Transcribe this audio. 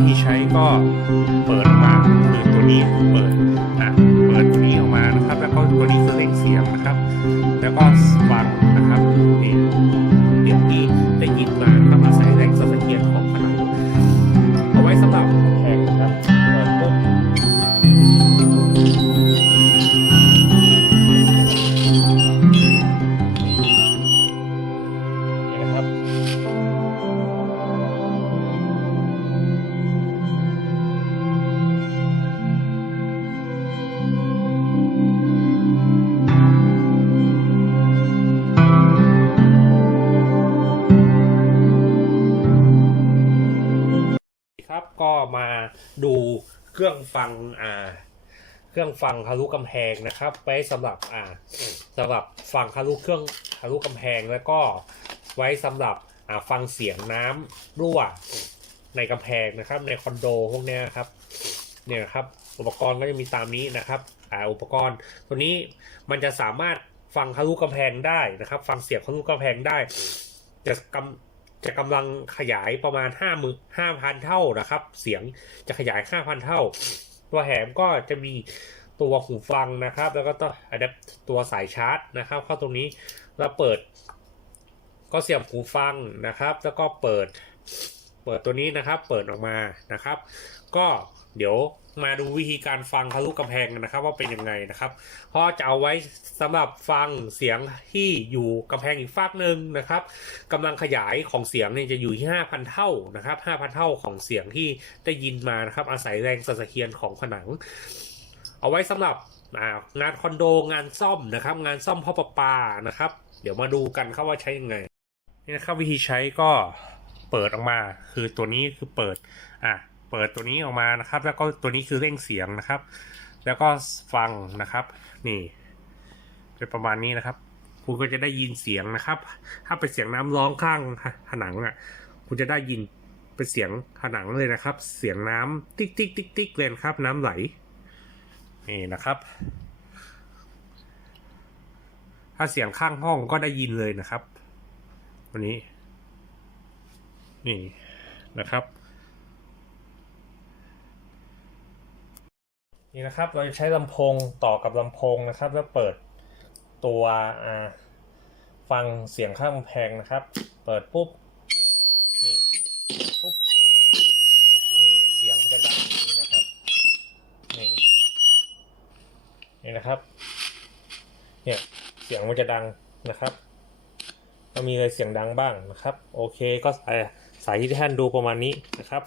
วิธีใช้ก็เปิดออกมาคือตัวนี้เปิดนะเปิดตัวนี้ออกมานะครับ แล้วก็ตัวนี้คือเล่งเสียงนะครับ แล้วก็ฟังนะครับนี่เสียงที่ได้ยินมานะครับอาศัยแรงสั่นสะเทือนของผนังเอาไว้สำหรับ ก็มาดูเครื่องฟังอ่า เครื่องฟังทะลุกำแพงนะครับไว้สำหรับอ่าสำหรับฟังทะลุเครื่องทะลุกำแพงแล้วก็ไว้สำหรับอ่าฟังเสียงน้ำรั่วในกำแพงนะครับ ในคอนโดพวกนี้ยครับเนี่ยครับ อุปกรณ์ก็จะมีตามนี้นะครับอ่าอุปกรณ์ตัวนี้มันจะสามารถฟังทะลุกำแพงได้นะครับ ฟังเสียงทะลุกำแพงได้ จะกำ จะกำลังขยายประมาณห้าหมื่นห้าพันเท่านะครับ เสียงจะขยายห้าพันเท่า ตัวแหมก็จะมีตัวหูฟังนะครับ แล้วก็ตัวอะแดปตัวสายชาร์จนะครับ เข้าตรงนี้แล้วเปิด ก็เสียบหูฟังนะครับ แล้วก็เปิด ปิดตัวนี้นะครับ เปิดออกมานะครับ ก็เดี๋ยวมาดูวิธีการฟังทะลุกำแพงกันนะครับ ว่าเป็นยังไงนะครับเพราะจะเอาไว้สำหรับฟังเสียงที่อยู่กำแพงอีกฝากหนึ่งนะครับกำลังขยายของเสียงเนี่ยจะอยู่ที่ 5,000 เท่านะครับ 5,000 เท่าของเสียงที่ได้ยินมานะครับ อาศัยแรงสั่นสะเทือนของผนัง เอาไว้สำหรับงานคอนโดงานซ่อมนะครับ งานซ่อมพ่อประปานะครับ เดี๋ยวมาดูกันครับว่าใช้ยังไงนี่นะครับวิธีใช้ก็ เปิดออกมา คือตัวนี้คือเปิดอะเปิดตัวนี้ออกมานะครับ แล้วก็ตัวนี้คือเร่งเสียงนะครับ แล้วก็ฟังนะครับ นี่เป็นประมาณนี้นะครับ คุณก็จะได้ยินเสียงนะครับ ถ้าเป็นเสียงน้ำร้องข้างผนังอะ คุณจะได้ยินเป็นเสียงผนังเลยนะครับ เสียงน้ำติ๊กติ๊กติ๊กติ๊กเลยนครับ น้ำไหลนี่นะครับ ถ้าเสียงข้างห้องก็ได้ยินเลยนะครับ วันนี้ นี่นะครับ นี่นะครับเราจะใช้ลำโพงต่อกับลำโพงนะครับ แล้วเปิดตัวฟังเสียงข้างกำแพงนะครับ เปิดปุ๊บนี่ปุ๊บนี่เสียงมันจะดังอย่างนี้นะครับนี่นี่นะครับเนี่ยเสียงมันจะดังนะครับก็มีเลยเสียงดังบ้างนะครับ โอเคก็สาย สายที่ท่านดูประมาณนี้นะครับ